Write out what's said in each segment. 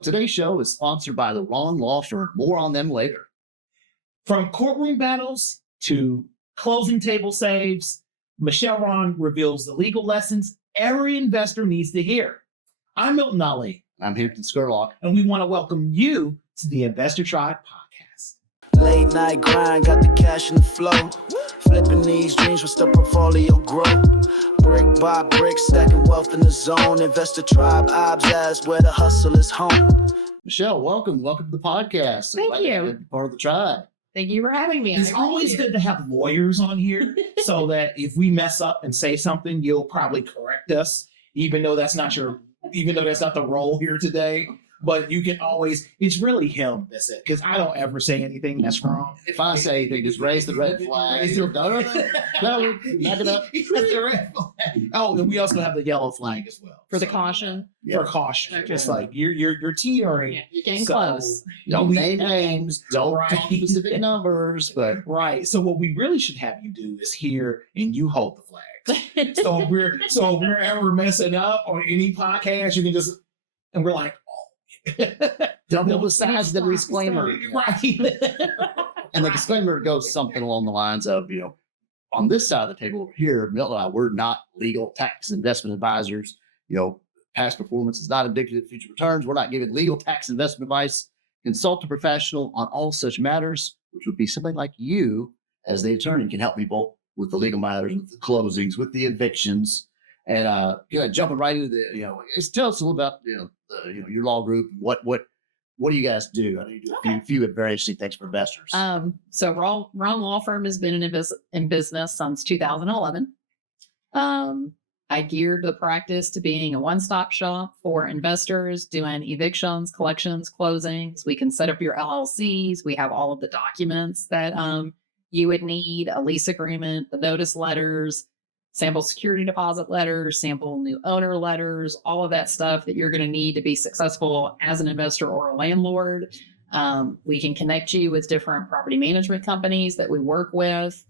Today's show is sponsored by the Rawn Lawfirm. More on them later. From courtroom battles to closing table saves, Michelle Rawn reveals the legal lessons every investor needs to hear. I'm Milton Ali. I'm Hampton Scurlock. And we want to welcome you to the Investor Tribe podcast. Late night grind, got the cash in the flow. Flipping these dreams, watch the portfolio grow. Brick by brick, stacking wealth in the zone. Investor Tribe, that's where the hustle is home. Michelle, welcome to the podcast. Thank you. Part of the tribe. Thank you for having me. It's always good to have lawyers on here so that if we mess up and say something, you'll probably correct us, even though that's not the role here today. But you can always, it's really him that's it. Because I don't ever say anything that's wrong. If I say anything, just raise the red flag. No, back it up. The red flag. Oh, and we also have the yellow flag as well. For the caution. For caution. Okay. Just like you're teetering. Yeah, you're getting close. Don't name names, don't talk specific numbers, but right. So what we really should have you do is here and you hold the flag. So if we're ever messing up on any podcast, you can just, and we're like, double the size of the disclaimer. Right. And the disclaimer goes something along the lines of, on this side of the table over here, Milton and I, we're not legal tax investment advisors. Past performance is not indicative of future returns. We're not giving legal tax investment advice. Consult a professional on all such matters, which would be somebody like you as the attorney can help people with the legal matters, with the closings, with the evictions. And jumping right into the, tell us a little about your law group. What do you guys do? I know you do a few various things for investors. So Rawn Law Firm has been in business since 2011. I geared the practice to being a one-stop shop for investors, doing evictions, collections, closings. We can set up your LLCs. We have all of the documents that you would need: a lease agreement, the notice letters, sample security deposit letters, sample new owner letters, all of that stuff that you're going to need to be successful as an investor or a landlord. We can connect you with different property management companies that we work with.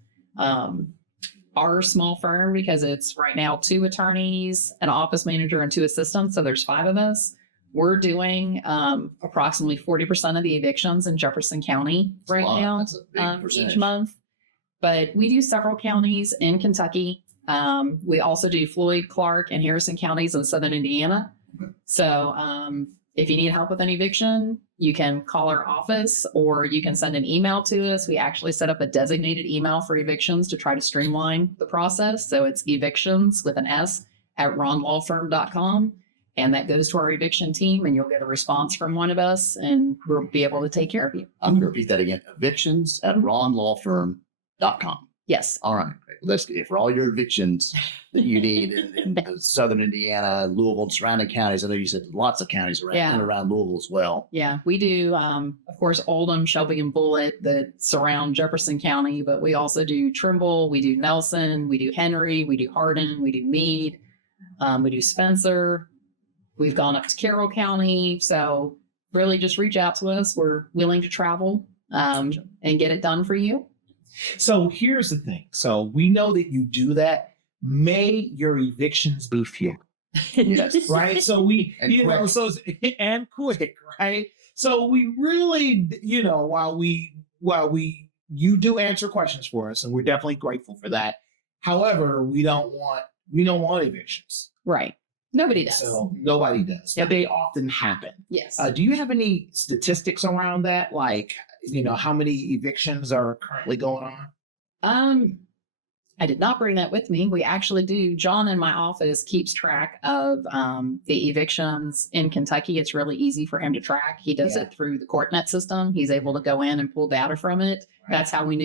Our small firm, because it's right now 2 attorneys, an office manager, and 2 assistants, so there's 5 of us. We're doing approximately 40% of the evictions in Jefferson County right now, each month. But we do several counties in Kentucky. We also do Floyd, Clark, and Harrison counties in Southern Indiana. So if you need help with an eviction, you can call our office or you can send an email to us. We actually set up a designated email for evictions to try to streamline the process. So it's evictions with an S at rawnlawfirm.com. And that goes to our eviction team, and you'll get a response from one of us, and we'll be able to take care of you. I'm going to repeat that again. Evictions at rawnlawfirm.com. Yes. All right. Let's get for all your evictions that you need in Southern Indiana, Louisville, and surrounding counties. I know you said lots of counties around Louisville as well. Yeah, we do, of course, Oldham, Shelby, and Bullitt that surround Jefferson County, but we also do Trimble, we do Nelson, we do Henry, we do Hardin, we do Meade, we do Spencer. We've gone up to Carroll County. So really just reach out to us. We're willing to travel and get it done for you. So here's the thing. So we know that you do that. May your evictions be few. Yes. Right. So we, quick. And quick, right? So we really, while you do answer questions for us, and we're definitely grateful for that. However, we don't want evictions. Right. Nobody does. So nobody does. Yep. But they often happen. Yes. Do you have any statistics around that? Like, how many evictions are currently going on? I did not bring that with me. We actually do. John in my office keeps track of the evictions in Kentucky. It's really easy for him to track. He does it through the CourtNet system. He's able to go in and pull data from it. Right. That's how we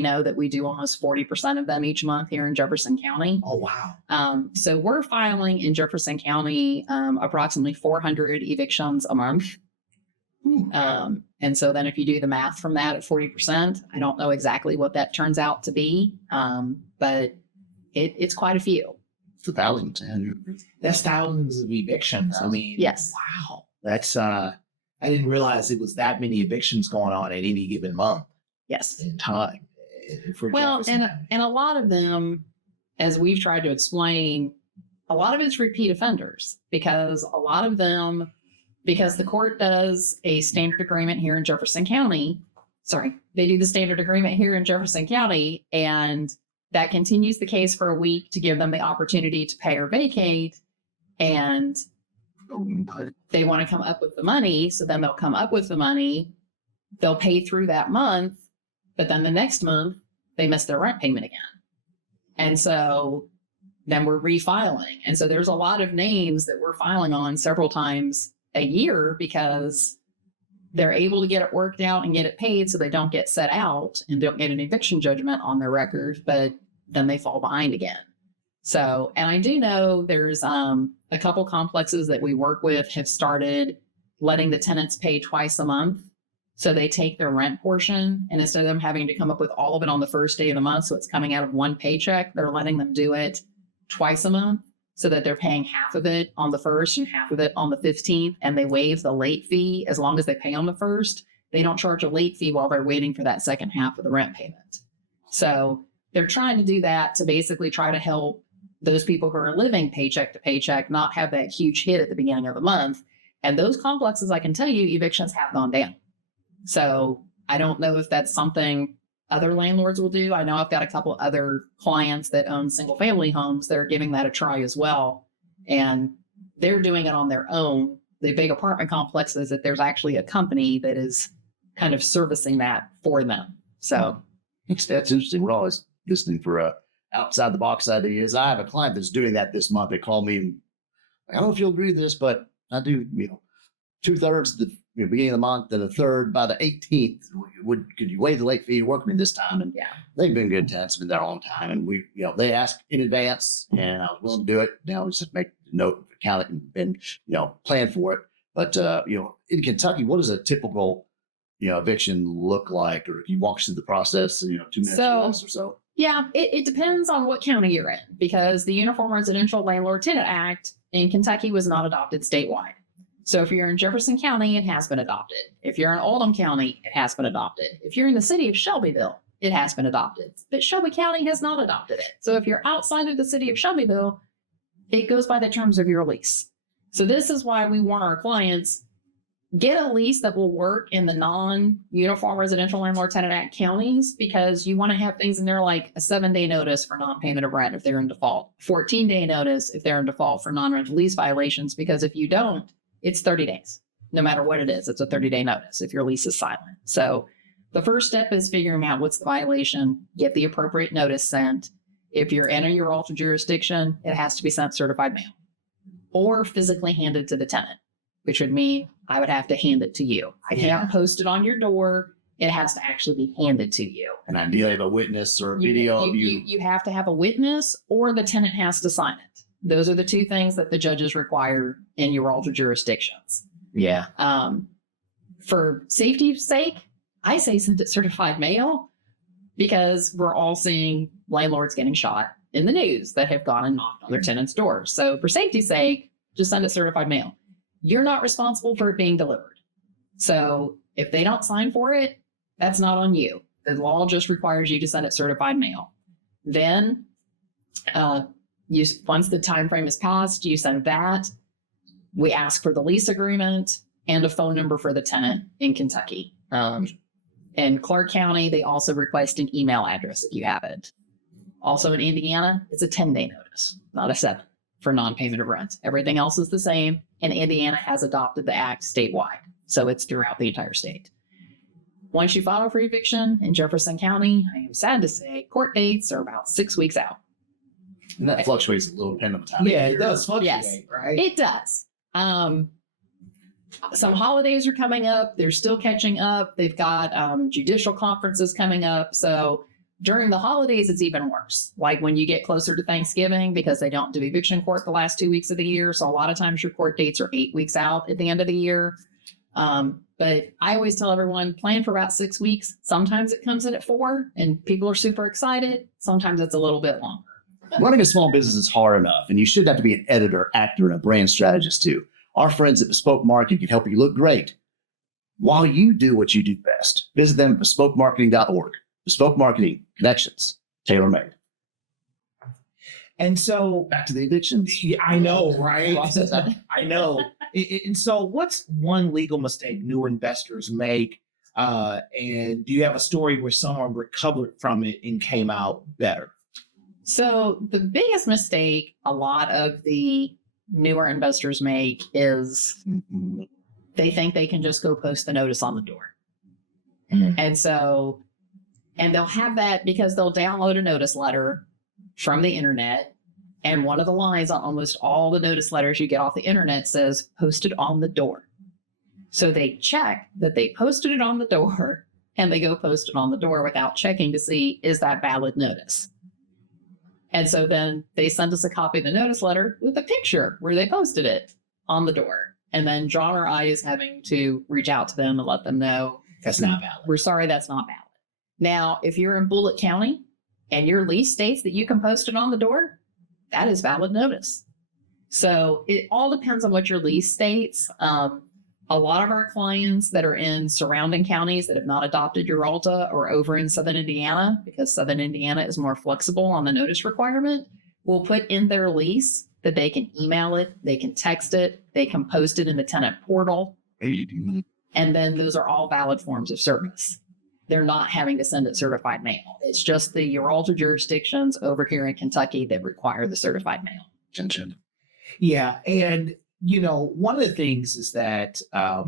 know that we do almost 40% of them each month here in Jefferson County. Oh, wow. So we're filing in Jefferson County approximately 400 evictions a month. And so then if you do the math from that at 40%, I don't know exactly what that turns out to be, but it's quite a few. It's thousands. That's thousands of evictions. I mean, yes. Wow. That's, I didn't realize it was that many evictions going on at any given month. Yes. In time. Well, and a lot of them, as we've tried to explain, a lot of it's repeat offenders because a lot of them because the court does a standard agreement here in Jefferson County. Sorry, they do the standard agreement here in Jefferson County, and that continues the case for a week to give them the opportunity to pay or vacate. And they want to come up with the money. So then they'll come up with the money. They'll pay through that month, but then the next month they miss their rent payment again. And so then we're refiling. And so there's a lot of names that we're filing on several times a year because they're able to get it worked out and get it paid so they don't get set out and don't get an eviction judgment on their record, but then they fall behind again. So, and I do know there's a couple complexes that we work with have started letting the tenants pay twice a month. So they take their rent portion, and instead of them having to come up with all of it on the first day of the month, so it's coming out of one paycheck, they're letting them do it twice a month so that they're paying half of it on the first and half of it on the 15th. And they waive the late fee as long as they pay on the first. They don't charge a late fee while they're waiting for that second half of the rent payment. So they're trying to do that to basically try to help those people who are living paycheck to paycheck not have that huge hit at the beginning of the month. And those complexes, I can tell you, evictions have gone down. So I don't know if that's something other landlords will do. I know I've got a couple other clients that own single family homes that are giving that a try as well. And they're doing it on their own. The big apartment complexes, that there's actually a company that is kind of servicing that for them. So That's interesting. We're always listening for outside the box ideas. I have a client that's doing that this month. They call me. I don't know if you'll agree with this, but I do, 2/3 the beginning of the month and a third by the 18th. Could you waive the late fee to work with me this time? And yeah, they've been good tenants, been there a long time. And we, they asked in advance and I was willing to do it. Now we just make a note, count it and plan for it. But, in Kentucky, what does a typical, eviction look like? Or if you walk us through the process, 2 minutes or less or so? Yeah, it depends on what county you're in, because the Uniform Residential Landlord Tenant Act in Kentucky was not adopted statewide. So if you're in Jefferson County, it has been adopted. If you're in Oldham County, it has been adopted. If you're in the city of Shelbyville, it has been adopted. But Shelby County has not adopted it. So if you're outside of the city of Shelbyville, it goes by the terms of your lease. So this is why we want our clients get a lease that will work in the non-Uniform Residential Landlord Tenant Act counties, because you want to have things in there like a 7-day notice for non-payment of rent if they're in default, 14-day notice if they're in default for non-rental lease violations, because if you don't, it's 30 days. No matter what it is, it's a 30-day notice if your lease is silent. So the first step is figuring out what's the violation, get the appropriate notice sent. If you're in your altered jurisdiction, it has to be sent certified mail or physically handed to the tenant, which would mean I would have to hand it to you. I can't post it on your door. It has to actually be handed to you. And ideally have a witness or a video of you. You have to have a witness, or the tenant has to sign it. Those are the two things that the judges require in your altered jurisdictions. Yeah. For safety's sake, I say send it certified mail, because we're all seeing landlords getting shot in the news that have gone and knocked on their tenants' doors. So for safety's sake, just send it certified mail. You're not responsible for it being delivered. So if they don't sign for it, that's not on you. The law just requires you to send it certified mail. Then once the time frame is passed, you send that. We ask for the lease agreement and a phone number for the tenant in Kentucky. In Clark County, they also request an email address if you have it. Also in Indiana, it's a 10-day notice, not a 7, for non-payment of rent. Everything else is the same, and Indiana has adopted the act statewide, so it's throughout the entire state. Once you file for eviction in Jefferson County, I am sad to say, court dates are about 6 weeks out. And that fluctuates a little depending on the time. Yeah, of it year. does fluctuate, Yes, right? it does. Some holidays are coming up. They're still catching up. They've got judicial conferences coming up. So during the holidays, it's even worse. Like when you get closer to Thanksgiving, because they don't do eviction court the last 2 weeks of the year. So a lot of times your court dates are 8 weeks out at the end of the year. But I always tell everyone, plan for about 6 weeks. Sometimes it comes in at 4 and people are super excited. Sometimes it's a little bit longer. Running a small business is hard enough, and you shouldn't have to be an editor, actor, and a brand strategist too. Our friends at Bespoke Marketing can help you look great while you do what you do best. Visit them at bespokemarketing.org. Bespoke Marketing, connections, tailor-made. And so Back to the evictions. yeah, I know, right? Process that. I know. And so what's one legal mistake new investors make? And do you have a story where someone recovered from it and came out better? So the biggest mistake a lot of the newer investors make is they think they can just go post the notice on the door. And so, and they'll have that because they'll download a notice letter from the internet. And one of the lines on almost all the notice letters you get off the internet says posted on the door. So they check that they posted it on the door and they go post it on the door without checking to see, is that valid notice? And so then they send us a copy of the notice letter with a picture where they posted it on the door. And then John or I is having to reach out to them and let them know That's not valid. we're sorry, that's not valid. Now, if you're in Bullitt County and your lease states that you can post it on the door, that is valid notice. So it all depends on what your lease states. A lot of our clients that are in surrounding counties that have not adopted Uralta or over in Southern Indiana, because Southern Indiana is more flexible on the notice requirement, will put in their lease that they can email it, they can text it, they can post it in the tenant portal. And then those are all valid forms of service. They're not having to send it certified mail. It's just the Uralta jurisdictions over here in Kentucky that require the certified mail. Yeah. And, one of the things is that I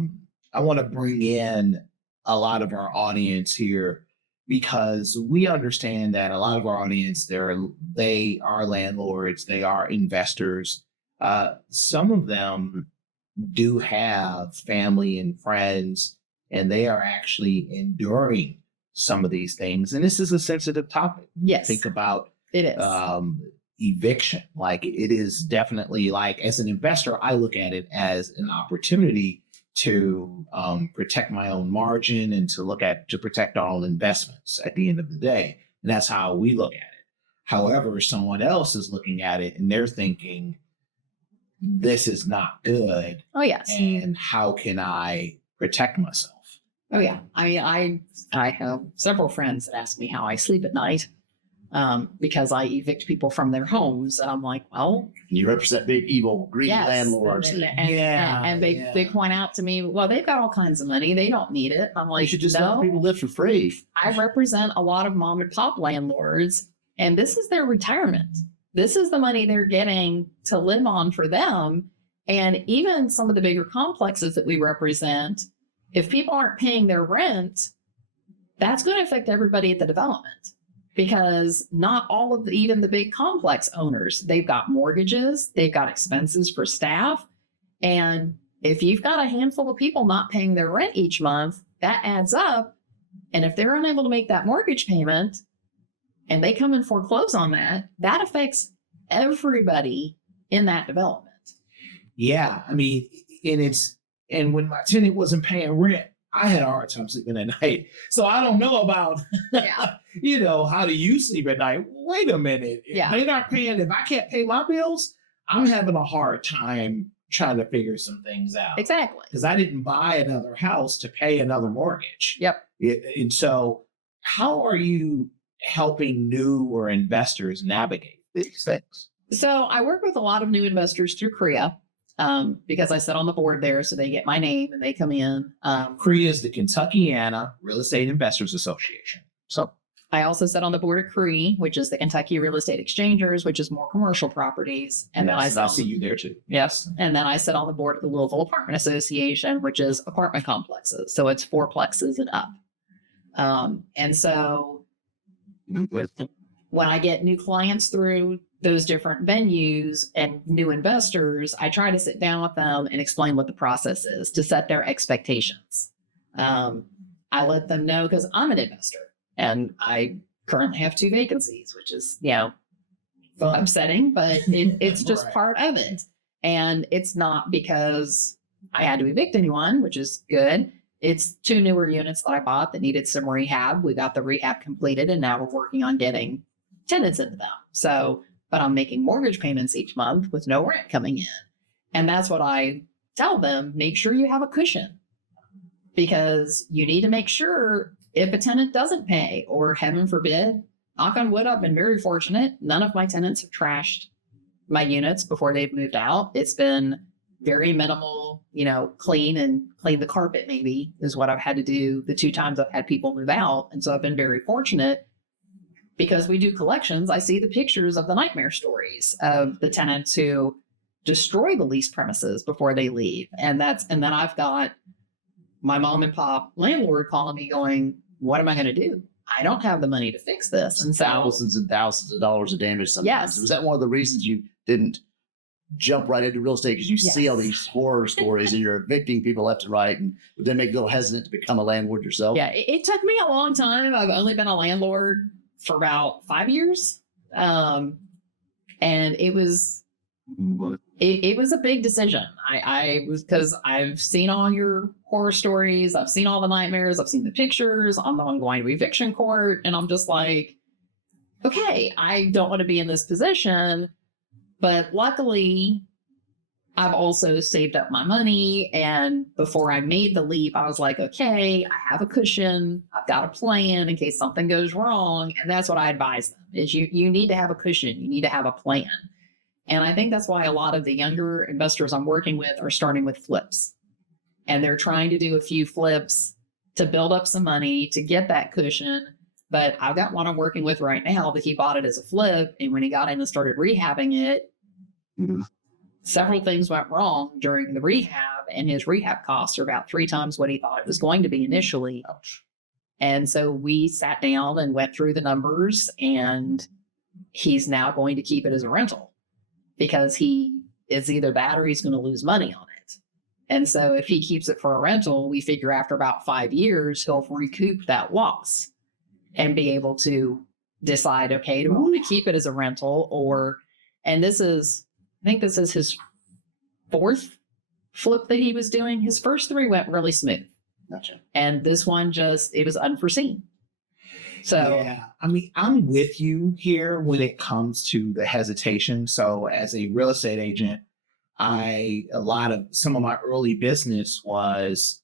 want to bring in a lot of our audience here because we understand that a lot of our audience, they are landlords, they are investors. Some of them do have family and friends, and they are actually enduring some of these things. And this is a sensitive topic. Yes, Think about it is. eviction. Like it is definitely like, as an investor, I look at it as an opportunity to protect my own margin and to protect all investments at the end of the day. And that's how we look at it. However, someone else is looking at it and they're thinking, this is not good. Oh, yes. And how can I protect myself? Oh, yeah. I have several friends that ask me how I sleep at night because I evict people from their homes. And I'm like, well, You represent big, evil, greedy yes. landlords. And they point out to me, well, they've got all kinds of money. They don't need it. I'm You like, should just no, let people live for free. I represent a lot of mom and pop landlords, and this is their retirement. This is the money they're getting to live on for them. And even some of the bigger complexes that we represent, if people aren't paying their rent, that's going to affect everybody at the development because not all of even the big complex owners, they've got mortgages, they've got expenses for staff. And if you've got a handful of people not paying their rent each month, that adds up. And if they're unable to make that mortgage payment and they come and foreclose on that, that affects everybody in that development. Yeah. I mean, and when my tenant wasn't paying rent, I had a hard time sleeping at night. So I don't know about, Yeah. how do you sleep at night? Wait a minute. Yeah. If they're not paying, if I can't pay my bills, I'm having a hard time trying to figure some things out. Exactly. Because I didn't buy another house to pay another mortgage. Yep. And so how are you helping newer investors navigate these things? So I work with a lot of new investors through CREA because I sit on the board there. So they get my name and they come in. CREA is the Kentuckiana Real Estate Investors Association. So I also sit on the board of CRE, which is the Kentucky Real Estate Exchangers, which is more commercial properties. And then I see you there too. Yes. And then I sit on the board of the Louisville Apartment Association, which is apartment complexes. So it's fourplexes and up. And so when I get new clients through those different venues and new investors, I try to sit down with them and explain what the process is to set their expectations. I let them know because I'm an investor and I currently have 2 vacancies, which is, upsetting, but it's just part of it. And it's not because I had to evict anyone, which is good. It's 2 newer units that I bought that needed some rehab. We got the rehab completed and now we're working on getting tenants into them. So, but I'm making mortgage payments each month with no rent coming in. And that's what I tell them, make sure you have a cushion because you need to make sure if a tenant doesn't pay or heaven forbid, knock on wood, I've been very fortunate. None of my tenants have trashed my units before they've moved out. It's been very minimal, clean the carpet maybe is what I've had to do the 2 times I've had people move out. And so I've been very fortunate because we do collections. I see the pictures of the nightmare stories of the tenants who destroy the lease premises before they leave. And then I've got my mom and pop landlord calling me going, what am I going to do? I don't have the money to fix this. And so thousands and thousands of dollars of damage sometimes. Yes. Was that one of the reasons you didn't jump right into real estate? Because you see all these horror stories and you're evicting people left and right, and would then make you a little hesitant to become a landlord yourself? Yeah, it took me a long time. I've only been a landlord for about 5 years. And it was a big decision. I was, because I've seen all your horror stories. I've seen all the nightmares. I've seen the pictures. I'm the one going to eviction court. And I'm just like, okay, I don't want to be in this position. But luckily, I've also saved up my money. And before I made the leap, I was like, okay, I have a cushion. I've got a plan in case something goes wrong. And that's what I advise them is you need to have a cushion. You need to have a plan. And I think that's why a lot of the younger investors I'm working with are starting with flips. And they're trying to do a few flips to build up some money to get that cushion. But I've got one I'm working with right now that he bought it as a flip. And when he got in and started rehabbing it, several things went wrong during the rehab. And his rehab costs are about 3 times what he thought it was going to be initially. Ouch. And so we sat down and went through the numbers. And he's now going to keep it as a rental, because he is either that or he's going to lose money on it. And so if he keeps it for a rental, we figure after about 5 years, he'll recoup that loss and be able to decide, okay, do I want to keep it as a rental I think this is his 4th flip that he was doing. His first 3 went really smooth. Gotcha. And this one it was unforeseen. So yeah, I mean, I'm with you here when it comes to the hesitation. So as a real estate agent, some of my early business was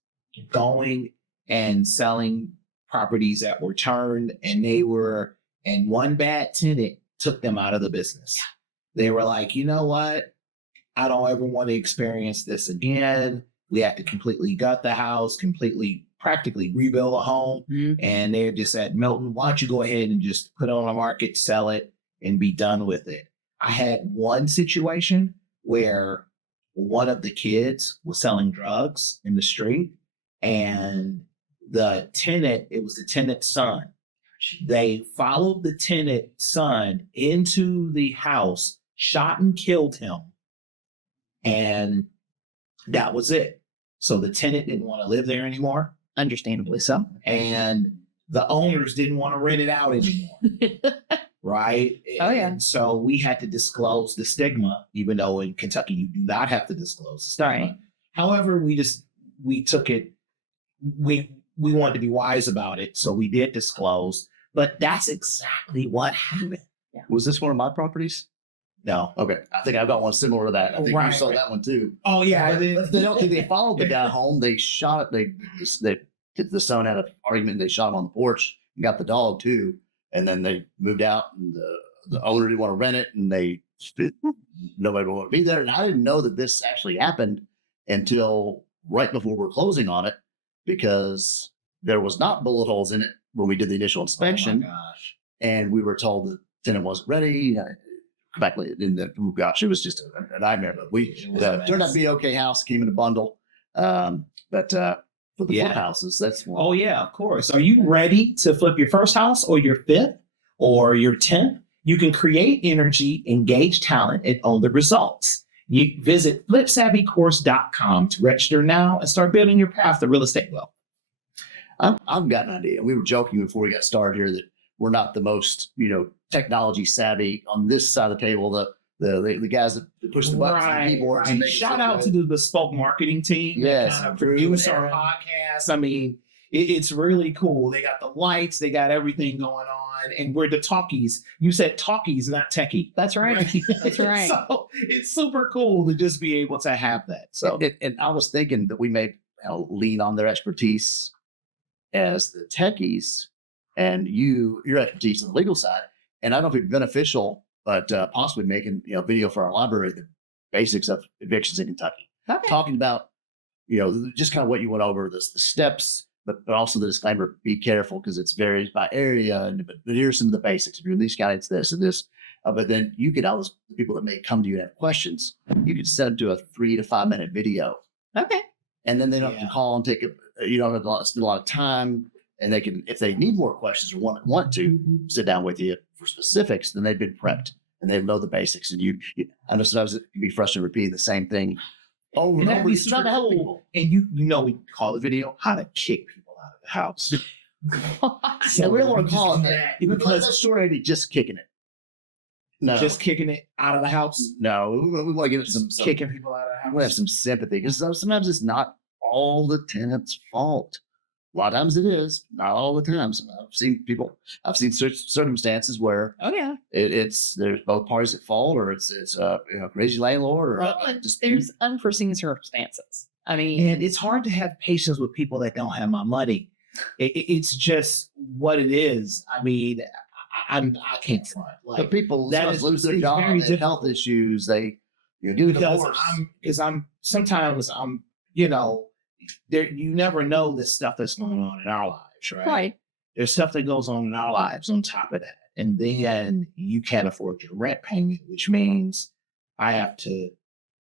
going and selling properties that were turned, and one bad tenant took them out of the business. Yeah. They were like, you know what? I don't ever want to experience this again. We had to completely gut the house, practically rebuild a home. Mm-hmm. And they just said, Milton, why don't you go ahead and just put it on the market, sell it, and be done with it. I had one situation where one of the kids was selling drugs in the street, and it was the tenant's son. They followed the tenant's son into the house, shot and killed him. And that was it. So the tenant didn't want to live there anymore. understandably so. And the owners didn't want to rent it out anymore. Right? Oh, yeah. And so we had to disclose the stigma, even though in Kentucky you do not have to disclose the stigma. Right. However, we took it, we wanted to be wise about it, so we did disclose. But that's exactly what happened. Yeah. Was this one of my properties? No. Okay. I think I've got one similar to that. I think you Right. saw that one too. Oh yeah. But they don't think they followed the guy home. They shot it. The son had an argument. They shot him on the porch and got the dog too. And then they moved out, and the owner didn't want to rent it, and nobody would want to be there. And I didn't know that this actually happened until right before we're closing on it, because there was not bullet holes in it when we did the initial inspection. Oh my gosh. And we were told the tenant wasn't ready. Back in the, oh gosh, it was just a nightmare. But turned out to be an okay house, came in a bundle. But for the flip houses, that's one. Oh yeah, of course. Are you ready to flip your first house or your fifth or your 10th? You can create energy, engage talent, and own the results. You visit flipsavvycourse.com to register now and start building your path to real estate wealth. I've got an idea. We were joking before we got started here that we're not the most, technology savvy on this side of the table. The guys that push the buttons and the keyboards. And Shout out to the Bespoke marketing team. Yes, that kind of produce our podcast. I mean, it's really cool. They got the lights, they got everything going on, and we're the talkies. You said talkies, not techie. That's right. That's right. So it's super cool to just be able to have that. So and I was thinking that we may lean on their expertise as the techies, and your expertise on the legal side. And I don't know if it'd be beneficial, but possibly making video for our library, the basics of evictions in Kentucky. Okay. talking about, just kind of what you went over, the steps, but also the disclaimer, be careful because it varies by area. But here's some of the basics. If you're in these guys, it's this and this. But then you get all those people that may come to you and have questions. You can set them to a 3 to 5 minute video. Okay. And then they don't have to call and you don't have to spend a lot of time. And they can, if they need more questions or want to sit down with you for specifics, then they've been prepped and they know the basics. And I know sometimes it can be frustrating repeating the same thing over and And over. that'd be true. And we call the video how to kick people out of the house. So we don't want to call it that because because that story ain't just kicking it. No, just kicking it out of the house, no. We want to give it some kicking people out of the we want to have house. some sympathy because sometimes it's not all the tenant's fault. A lot of times it is, not all the times. I've seen circumstances where Oh yeah. there's both parties at fault, or it's crazy landlord, or Well, just there's unforeseen circumstances. I mean, And it's hard to have patience with people that don't have my money. It's just what it is. I mean, I can't front. the Like, people that that is- lose their it's job, very they have health difficult. issues, they do because divorce. I'm sometimes I'm there. You never know the stuff that's going on in our lives, right? right. There's stuff that goes on in our lives on top of that, and then you can't afford your rent payment, which means I have to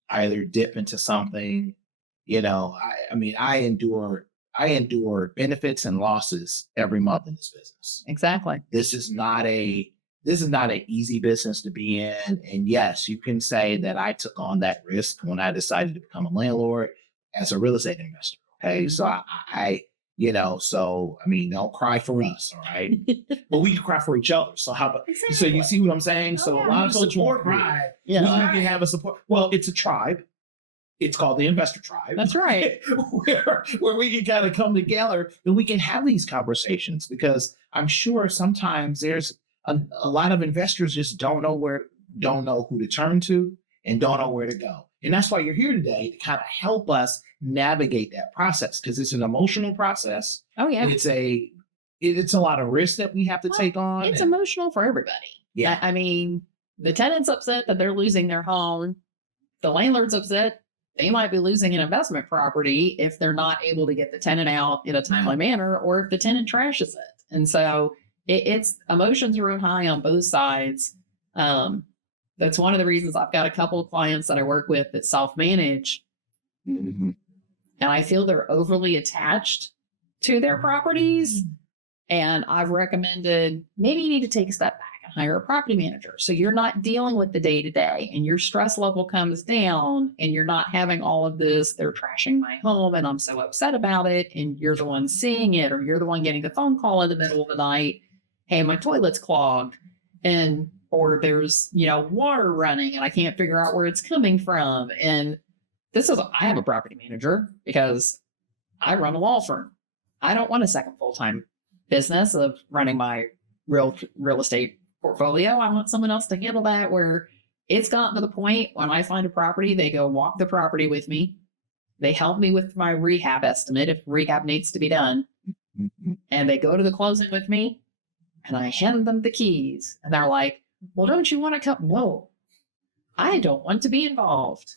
either dip into something. I mean, I endure benefits and losses every month in this business. Exactly. This is not an easy business to be in. And yes, you can say that I took on that risk when I decided to become a landlord as a real estate investor. Okay. So I mean, don't cry for us. All right. But we can cry for each other. So how about, so you see what I'm saying? So Oh, yeah. a lot of folks Support won't group. cry. Yeah. We can have a support. Well, it's a tribe. It's called the investor tribe. That's right. where we can kind of come together and we can have these conversations, because I'm sure sometimes there's a lot of investors just don't know who to turn to and don't know where to go. And that's why you're here today, to kind of help us navigate that process, because it's an emotional process. Oh yeah. And it's a lot of risk that we have to Well, take on. It's and- emotional for everybody. Yeah. I mean, the tenant's upset that they're losing their home. The landlord's upset. They might be losing an investment property if they're not able to get the tenant out in a timely manner, or if the tenant trashes it. And so it's emotions are high on both sides. That's one of the reasons I've got a couple of clients that I work with that self-manage, Mhm. and I feel they're overly attached to their properties. And I've recommended maybe you need to take a step back and hire a property manager. So you're not dealing with the day to day and your stress level comes down and you're not having all of this. They're trashing my home and I'm so upset about it. And you're the one seeing it, or you're the one getting the phone call in the middle of the night. Hey, my toilet's clogged. Or there's, water running and I can't figure out where it's coming from. And I have a property manager because I run a law firm. I don't want a second full-time business of running my real estate portfolio. I want someone else to handle that, where it's gotten to the point when I find a property, they go walk the property with me. They help me with my rehab estimate if rehab needs to be done. And they go to the closing with me and I hand them the keys and they're like, well, don't you want to come? No, I don't want to be involved.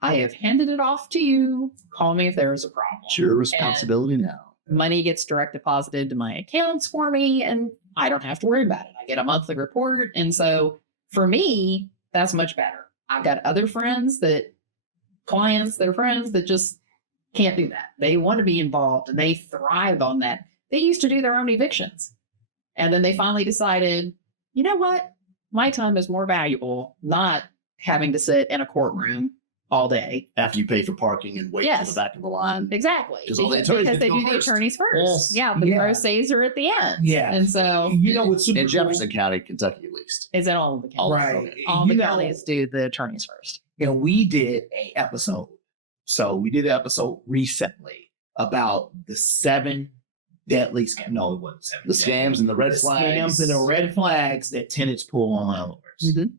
I have handed it off to you. Call me if there is a problem. It's your responsibility now. Money gets direct deposited to my accounts for me and I don't have to worry about it. I get a monthly report. And so for me, that's much better. I've got other clients that just can't do that. They want to be involved and they thrive on that. They used to do their own evictions. And then they finally decided, you know what? My time is more valuable not having to sit in a courtroom all day. After you pay for parking and wait Yes. for the back of the line. Exactly. 'Cause all the attorneys Because they go do the first. attorneys first. Yes. Yeah, the Yeah. pro saves are at the end. Yeah. And so What's super In cool? Jefferson County, Kentucky, at least. is it all of the counties? Right. All the You know- counties do the attorneys first. And we did an episode. So we did an episode recently about the 7 deadly scams. No, it wasn't 7. The scams and the red The flags. scams and the red flags that tenants pull on landlords.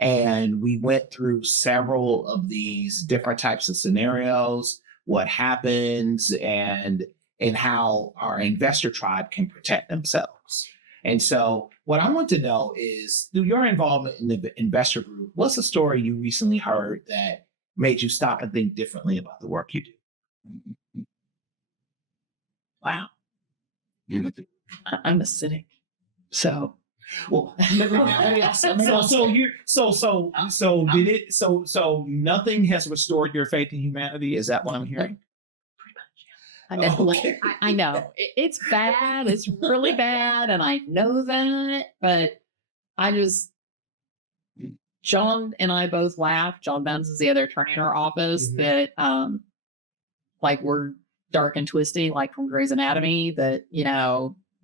And we went through several of these different types of scenarios, what happens, and how our investor tribe can protect themselves. And so what I want to know is, through your involvement in the investor group, what's the story you recently heard that made you stop and think differently about the work you do? Wow. I'm a cynic. So, Well, so nothing has restored your faith in humanity. Is that what I'm hearing? I know, Okay. I know it's bad. It's really bad. And I know that, but I just, John and I both laugh. John Benz is the other attorney in our office that, like we're dark and twisty, like from Grey's Anatomy that,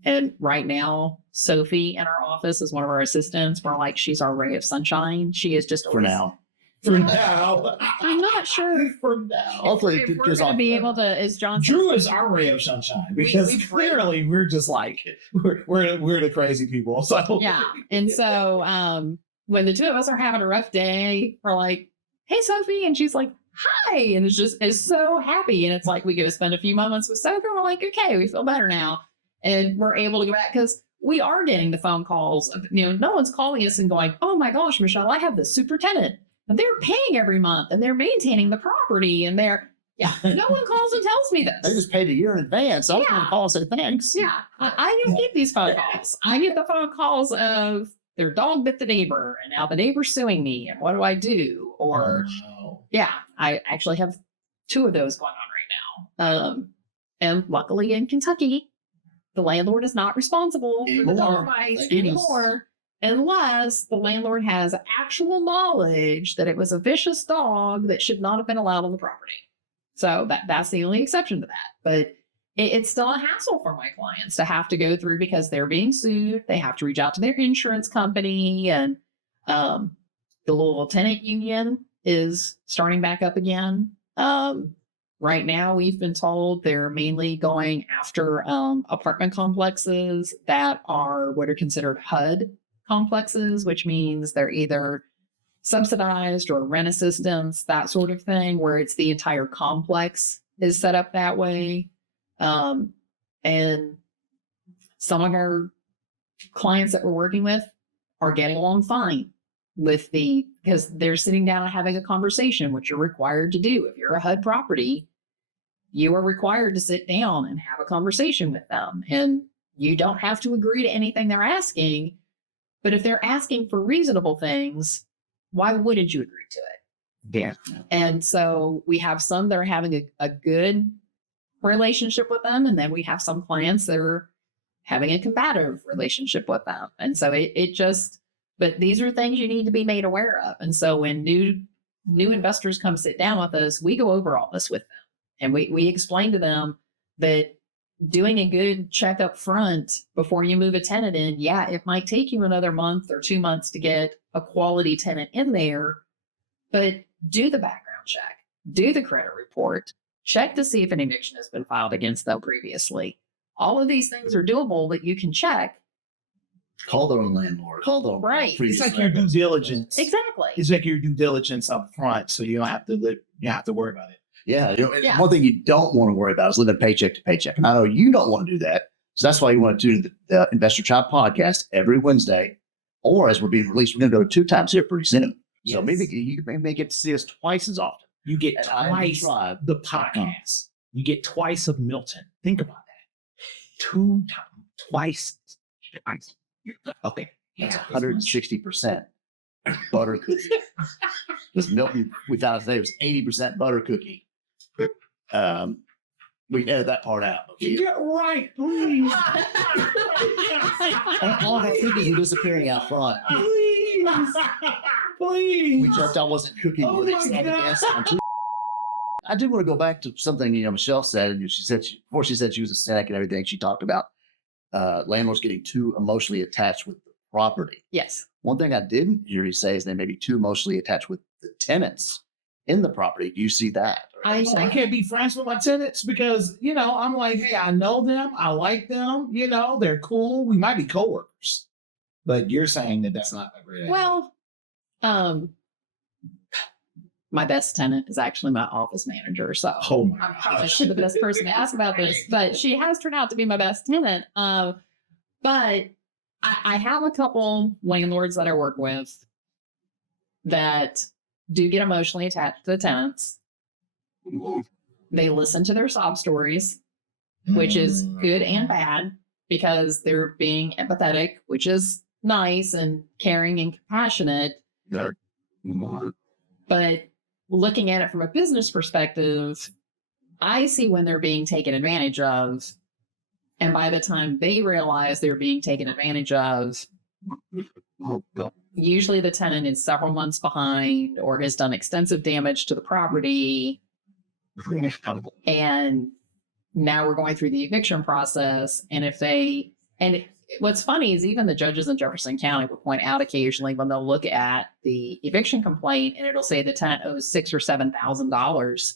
and right now, Sophie in our office is one of our assistants. We're like, she's our ray of sunshine. She is just for now. For now. I'm not sure. For now. Hopefully, if we're goes going to on be forever. able to, as John says, Drew is our ray of sunshine because we clearly we're just like we're the crazy people. So yeah. And so when the two of us are having a rough day, we're like, hey, Sophie. And she's like, hi. And it's so happy. And it's like we get to spend a few moments with Sophie. And we're like, okay, we feel better now. And we're able to go back because we are getting the phone calls. No one's calling us and going, oh my gosh, Michelle, I have the superintendent. And they're paying every month and they're maintaining the property and no one calls and tells me They this. just paid a year in advance. I was going Yeah. to call and say thanks. Yeah, I don't get these phone calls. I get the phone calls of their dog bit the neighbor and now the neighbor's suing me and what do I do? Or yeah, I actually have two of those going on right now. And luckily in Kentucky, the landlord is not responsible for the dog bites anymore unless the landlord has actual knowledge that it was a vicious dog that should not have been allowed on the property. So that's the only exception to that. But it's still a hassle for my clients to have to go through because they're being sued. They have to reach out to their insurance company and the little tenant union is starting back up again. Right now, we've been told they're mainly going after apartment complexes that are what are considered HUD complexes, which means they're either subsidized or rent assistance, that sort of thing, where it's the entire complex is set up that way. And some of our clients that we're working with are getting along fine with because they're sitting down and having a conversation, which you're required to do. If you're a HUD property, you are required to sit down and have a conversation with them. And you don't have to agree to anything they're asking. But if they're asking for reasonable things, why wouldn't you agree to it? Yeah. And so we have some that are having a good relationship with them. And then we have some clients that are having a combative relationship with them. And so but these are things you need to be made aware of. And so when new investors come sit down with us, we go over all this with them. And we explain to them that doing a good check up front before you move a tenant in, yeah, it might take you another month or 2 months to get a quality tenant in there, but do the background check, do the credit report, check to see if an eviction has been filed against them previously. All of these things are doable that you can check. Call their own landlord. Call them. Right. It's like your due diligence. Exactly. It's like your due diligence up front, so you don't have to worry about it. Yeah, Yeah. One thing you don't want to worry about is living paycheck to paycheck. And I know you don't want to do that. So that's why you want to do the Investor Child podcast every Wednesday. Or as we're being released, we're going to go 2 times here pretty soon. So Yes. maybe you may get to see us twice as often. You get And I twice tried. the podcast. You get twice of Milton. Think about that. 2 times, twice. Okay. That's 160% butter cookie. This Milton, we found out today was 80% butter cookie. We can edit that part out. Okay? Get right, please. All of our cookies are disappearing out front. Please. Please. We joked I wasn't cooking. Oh with my it. God. I do want to go back to something Michelle said, and she said before she said she was a cynic and everything. She talked about landlords getting too emotionally attached with the property. Yes. One thing I didn't hear you say is they may be too emotionally attached with the tenants in the property. Do you see that? I can't be friends with my tenants because, I'm like, hey, I know them. I like them. They're cool. We might be coworkers. But you're saying that that's not a great idea. Well, my best tenant is actually my office manager. So Oh my I'm probably gosh. not the best person to ask about this, but she has turned out to be my best tenant. But I have a couple landlords that I work with that do get emotionally attached to the tenants. They listen to their sob stories, which is good and bad because they're being empathetic, which is nice and caring and compassionate. But looking at it from a business perspective, I see when they're being taken advantage of. And by the time they realize they're being taken advantage of, usually the tenant is several months behind or has done extensive damage to the property. And now we're going through the eviction process. And what's funny is even the judges in Jefferson County will point out occasionally when they'll look at the eviction complaint and it'll say the tenant owes $6,000 or $7,000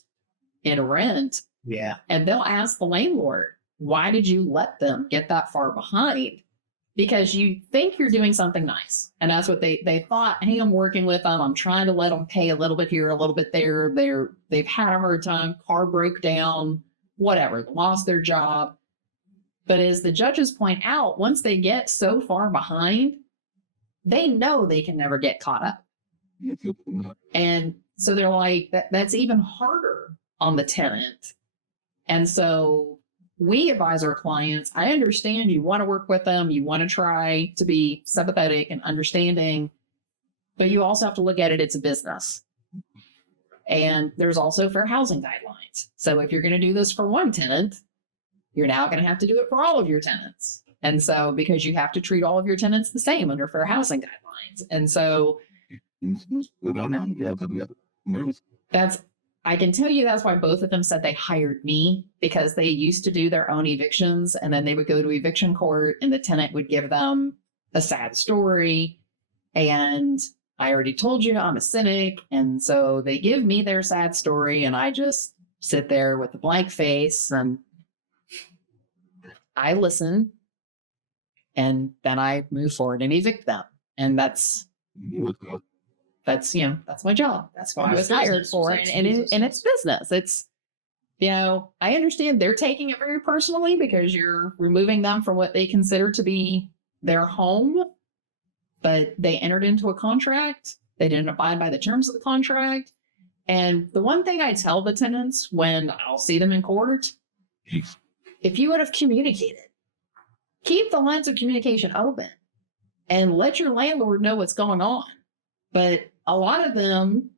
in rent. Yeah. And they'll ask the landlord, why did you let them get that far behind? Because you think you're doing something nice. And that's what they thought, hey, I'm working with them. I'm trying to let them pay a little bit here, a little bit there. They've had a hard time, car broke down, whatever, lost their job. But as the judges point out, once they get so far behind, they know they can never get caught up. And so they're like, that's even harder on the tenant. And so we advise our clients, I understand you want to work with them, you want to try to be sympathetic and understanding, but you also have to look at it, it's a business. And there's also fair housing guidelines. So if you're going to do this for one tenant, you're now going to have to do it for all of your tenants. And so because you have to treat all of your tenants the same under fair housing guidelines. And so I can tell you that's why both of them said they hired me, because they used to do their own evictions and then they would go to eviction court and the tenant would give them a sad story. And I already told you I'm a cynic. And so they give me their sad story and I just sit there with a blank face and I listen and then I move forward and evict them. And that's my job. That's what I was hired for. And it's business. It's, I understand they're taking it very personally because you're removing them from what they consider to be their home, but they entered into a contract. They didn't abide by the terms of the contract. And the one thing I tell the tenants when I'll see them in court, if you would have communicated, keep the lines of communication open and let your landlord know what's going on. But a lot of them,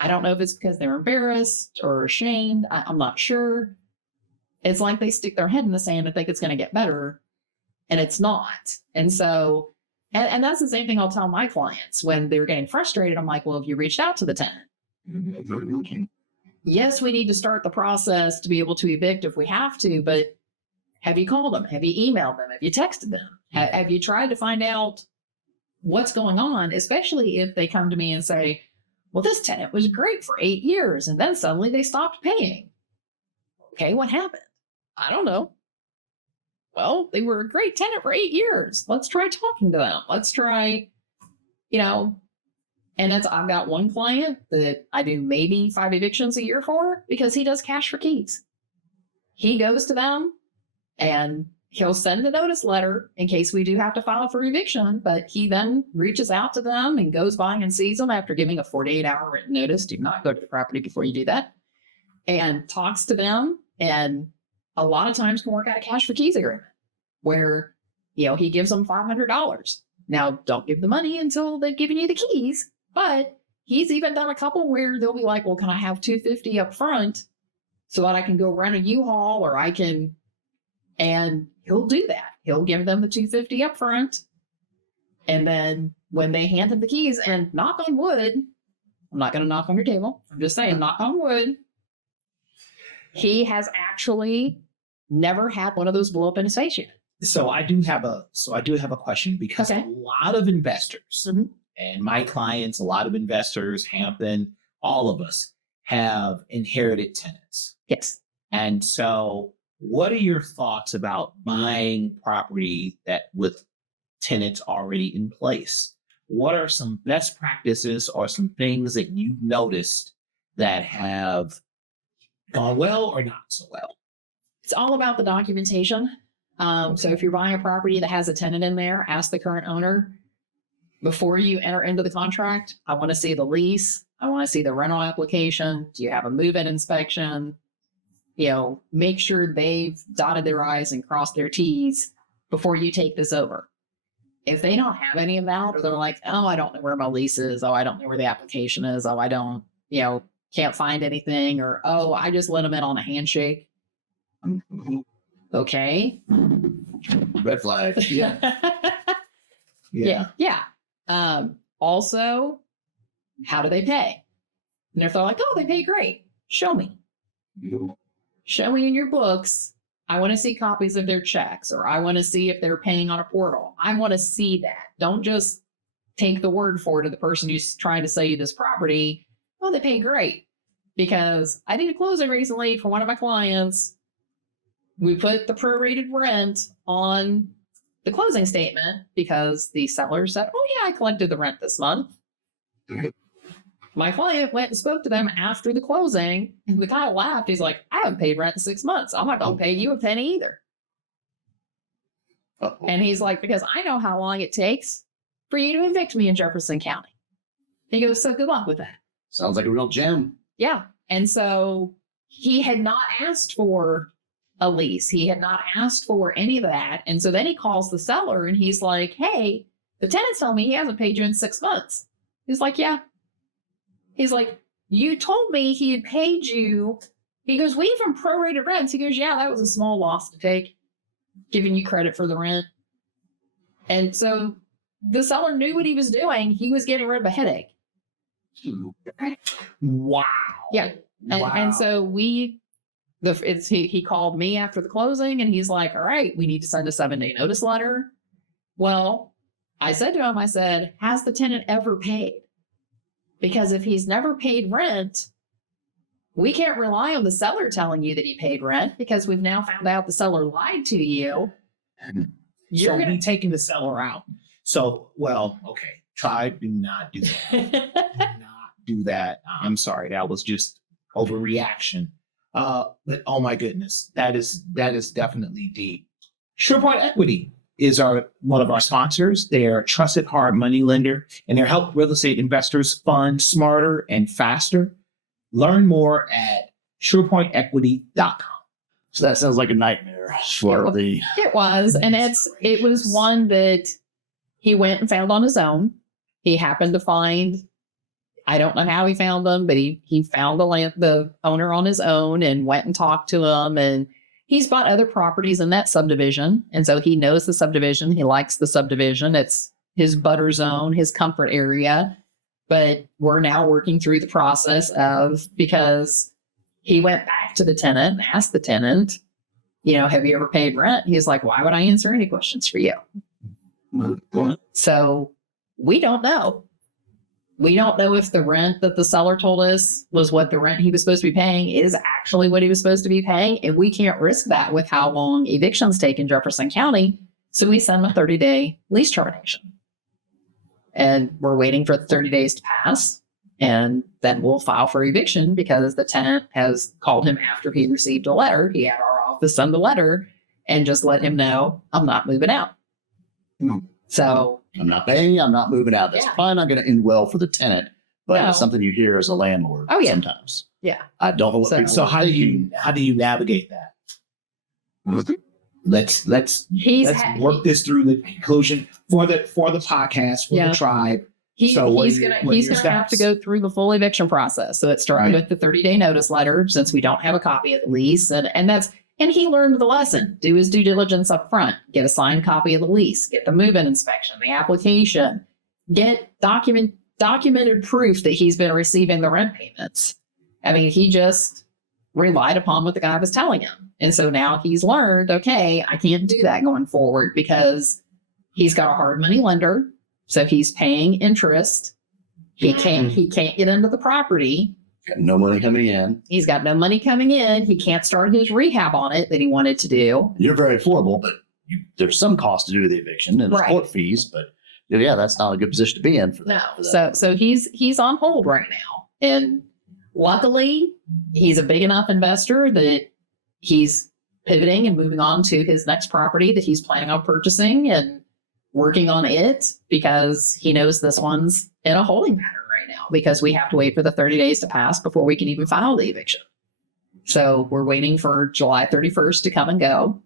I don't know if it's because they're embarrassed or ashamed. I'm not sure. It's like they stick their head in the sand and think it's going to get better, and it's not. And so, and that's the same thing I'll tell my clients when they're getting frustrated. I'm like, well, have you reached out to the tenant? Yes, we need to start the process to be able to evict if we have to, but have you called them? Have you emailed them? Have you texted them? Have you tried to find out what's going on, especially if they come to me and say, well, this tenant was great for 8 years and then suddenly they stopped paying. Okay, what happened? I don't know. Well, they were a great tenant for 8 years. Let's try talking to them. Let's try, and I've got one client that I do maybe 5 evictions a year for because he does cash for keys. He goes to them and he'll send a notice letter in case we do have to file for eviction, but he then reaches out to them and goes by and sees them after giving a 48-hour written notice. Do not go to the property before you do that. And talks to them, and a lot of times can work out a cash for keys agreement where, he gives them $500. Now, don't give the money until they've given you the keys, but he's even done a couple where they'll be like, well, can I have $250 up front so that I can go rent a U-Haul or I can, and he'll do that. He'll give them the $250 up front. And then when they hand him the keys, and knock on wood, I'm not going to knock on your table. I'm just saying, knock on wood. He has actually never had one of those blow up in his face yet. So I do have a question because a lot of investors and my clients, a lot of investors, Hampton, all of us have inherited tenants. Yes. And so what are your thoughts about buying property that with tenants already in place? What are some best practices or some things that you've noticed that have gone well or not so well? It's all about the documentation. So if you're buying a property that has a tenant in there, ask the current owner before you enter into the contract. I want to see the lease. I want to see the rental application. Do you have a move-in inspection? Make sure they've dotted their I's and crossed their T's before you take this over. If they don't have any of that, or they're like, oh, I don't know where my lease is. Oh, I don't know where the application is. Oh, I don't, can't find anything. Or, oh, I just let them in on a handshake. Okay. Red flag. Yeah. Also, how do they pay? And if they're like, oh, they pay great, show me. Show me in your books. I want to see copies of their checks, or I want to see if they're paying on a portal. I want to see that. Don't just take the word for it of the person who's trying to sell you this property. Oh, they pay great. Because I did a closing recently for one of my clients. We put the prorated rent on the closing statement because the seller said, oh yeah, I collected the rent this month. My client went and spoke to them after the closing, and the guy laughed. He's like, I haven't paid rent in 6 months. I'm not going to pay you a penny either. Uh-oh. And he's like, because I know how long it takes for you to evict me in Jefferson County. He goes, so good luck with that. Sounds like a real gem. Yeah. And so he had not asked for a lease. He had not asked for any of that. And so then he calls the seller and he's like, hey, the tenant's telling me he hasn't paid you in 6 months. He's like, yeah. He's like, you told me he had paid you. He goes, we even prorated rents. He goes, yeah, that was a small loss to take, giving you credit for the rent. And so the seller knew what he was doing. He was getting rid of a headache. Wow. Yeah. And, Wow. and so he called me after the closing and he's like, all right, we need to send a 7-day notice letter. Well, I said to him, I said, has the tenant ever paid? Because if he's never paid rent, we can't rely on the seller telling you that he paid rent because we've now found out the seller lied to you. So we taking the seller out. So, well, okay. Try do not do that. Not do that. I'm sorry. That was just overreaction. But oh my goodness, that is definitely deep. Surepoint Equity is one of our sponsors. They are a trusted hard money lender, and they help real estate investors fund smarter and faster. Learn more at surepointequity.com. So that sounds like a nightmare for the. It was. And it was one that he went and found on his own. He happened to find, I don't know how he found them, but he found the owner on his own and went and talked to him. And he's bought other properties in that subdivision. And so he knows the subdivision. He likes the subdivision. It's his butter zone, his comfort area. But we're now working through the process because he went back to the tenant and asked the tenant, have you ever paid rent? He's like, why would I answer any questions for you? So we don't know. We don't know if the rent that the seller told us was what the rent he was supposed to be paying is actually what he was supposed to be paying. And we can't risk that with how long evictions take in Jefferson County. So we send him a 30-day lease termination. And we're waiting for the 30 days to pass. And then we'll file for eviction because the tenant has called him after he received a letter. He had our office send the letter and just let him know, I'm not moving out. So I'm not paying you. I'm not moving out. That's probably not going to end well for the tenant, but No. it's something you hear as a landlord. Oh, yeah. Sometimes. Yeah. I don't know what So- people So how do you navigate that? Let's work this through the conclusion for the podcast, for Yeah. the tribe. he's So what gonna are your have to steps? go through the full eviction process. So it started Right. with the 30-day notice letter, since we don't have a copy of the lease, and he learned the lesson. Do his due diligence up front. Get a signed copy of the lease. Get the move-in inspection, the application. Get documented proof that he's been receiving the rent payments. I mean, he just relied upon what the guy was telling him. And so now he's learned, okay, I can't do that going forward because he's got a hard money lender. So he's paying interest. He can't get into the property. Got no money coming in. He's got no money coming in. He can't start his rehab on it that he wanted to do. You're very affordable, but there's some cost to do the eviction and there's Right. court fees. But yeah, that's not a good position to be in for No. that. for that. So he's on hold right now. And luckily, he's a big enough investor that he's pivoting and moving on to his next property that he's planning on purchasing and working on it because he knows this one's in a holding pattern right now. because we have to wait for the 30 days to pass before we can even file the eviction. So we're waiting for July 31st to come and go.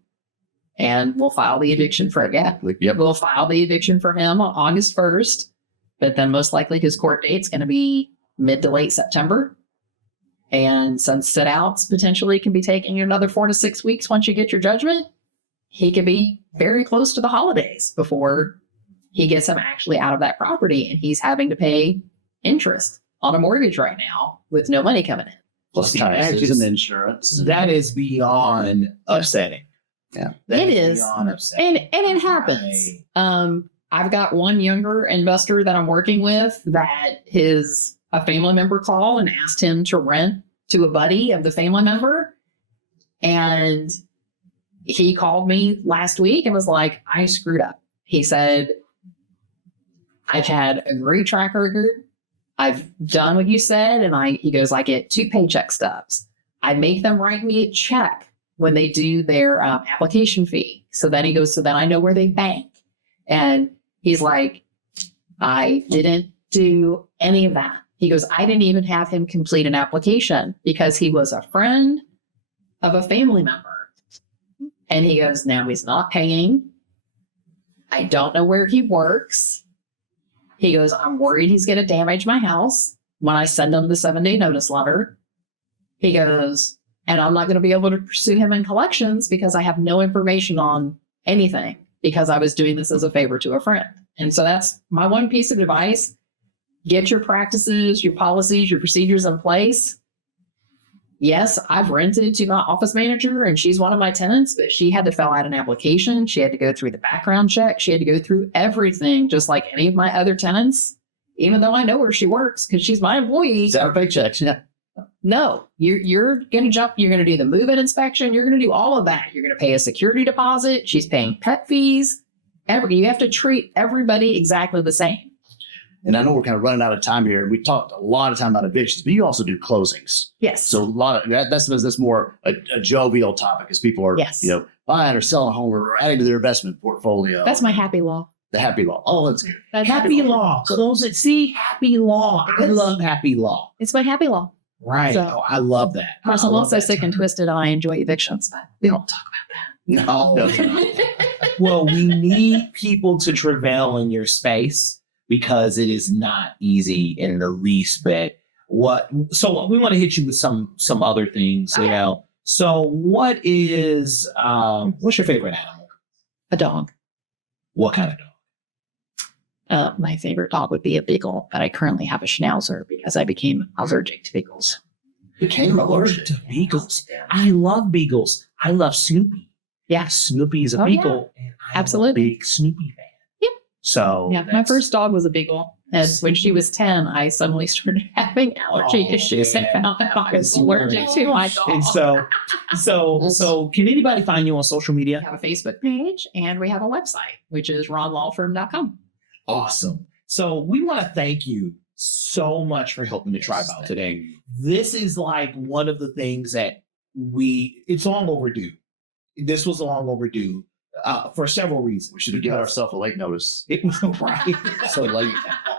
And we'll file the eviction for again. Yep. We'll file the eviction for him on August 1st. But then most likely his court date's going to be mid to late September. And since sit outs potentially can be taking another 4 to 6 weeks once you get your judgment, he could be very close to the holidays before he gets him actually out of that property. And he's having to pay interest on a mortgage right now with no money coming in. Plus See, taxes that is- and insurance. That is beyond upsetting. Yeah. That It is. beyond upsetting. And it happens. I've got one younger investor that I'm working with that a family member called and asked him to rent to a buddy of the family member. And he called me last week and was like, I screwed up. He said, I've had a great track record. I've done what you said. And he goes, I get 2 paycheck stubs. I make them write me a check when they do their application fee. So then he goes, so then I know where they bank. And he's like, I didn't do any of that. He goes, I didn't even have him complete an application because he was a friend of a family member. And he goes, now he's not paying. I don't know where he works. He goes, I'm worried he's going to damage my house when I send him the 7-day notice letter. He goes, and I'm not going to be able to pursue him in collections because I have no information on anything because I was doing this as a favor to a friend. And so that's my one piece of advice. Get your practices, your policies, your procedures in place. Yes, I've rented to my office manager and she's one of my tenants, but she had to fill out an application. She had to go through the background check. She had to go through everything, just like any of my other tenants, even though I know where she works because she's my employee. It's our paychecks. Yeah. No, you're going to jump. You're going to do the move-in inspection. You're going to do all of that. You're going to pay a security deposit. She's paying pet fees. You have to treat everybody exactly the same. And I know we're kind of running out of time here. We talked a lot of time about evictions, but you also do closings. Yes. So a lot of that's more a jovial topic as people are, Yes. buying or selling a home or adding to their investment portfolio. That's my happy law. The happy law. Oh, that's good. That's Happy law. Close it. See, happy law. I love happy law. It's my happy law. Right. So- Oh, I love that. Of course, I I'm love also that sick and term. twisted. I enjoy evictions, but we don't talk No. No. about that. Well, we need people to travail in your space because it is not easy in the least bit. So we want to hit you with some other things, you know. So what's your favorite animal? A dog. What kind of dog? My favorite dog would be a beagle, but I currently have a schnauzer because I became allergic to beagles. Became allergic to beagles. I love beagles. I love Snoopy. Yeah. Snoopy is a Oh, yeah. beagle. And I'm Absolutely. a big Snoopy fan. Yep. So Yeah, my first dog was a beagle. And when she was 10, I suddenly started having allergy Oh, issues and yeah. found out I was allergic to my dog. And so can anybody find you on social We media? have a Facebook page and we have a website, which is rawlawfirm.com. Awesome. So we want to thank you so much for helping the tribe out today. This is like one of the things that it's long overdue. This was long overdue for several reasons. We should have given ourselves a late notice. It was right. So late.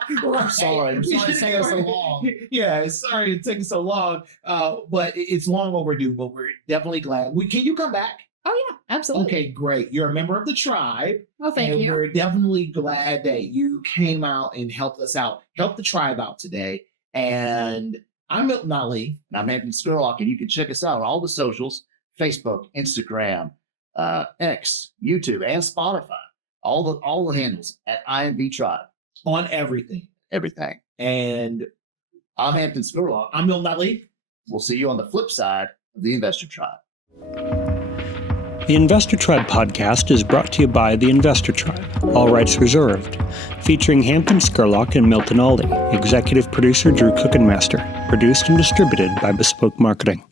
I'm sorry it's taking so long. Yeah, sorry it took so long. But it's long overdue. But we're definitely glad. Can you come back? Oh, yeah, absolutely. Okay, great. You're a member of the tribe. Well, thank and you. We're definitely glad that you came out and helped us out, helped the tribe out today. And I'm Milton Ali. And I'm Hampton Scurlock, and you can check us out on all the socials: Facebook, Instagram, X, YouTube, and Spotify. All the handles at IMV Tribe. On everything. Everything. And I'm Hampton Scurlock. I'm Milton Ali. We'll see you on the flip side of the Investor Tribe. The Investor Tribe podcast is brought to you by the Investor Tribe, all rights reserved, featuring Hampton Scurlock and Milton Aldi, executive producer Drew Cookenmaster, produced and distributed by Bespoke Marketing.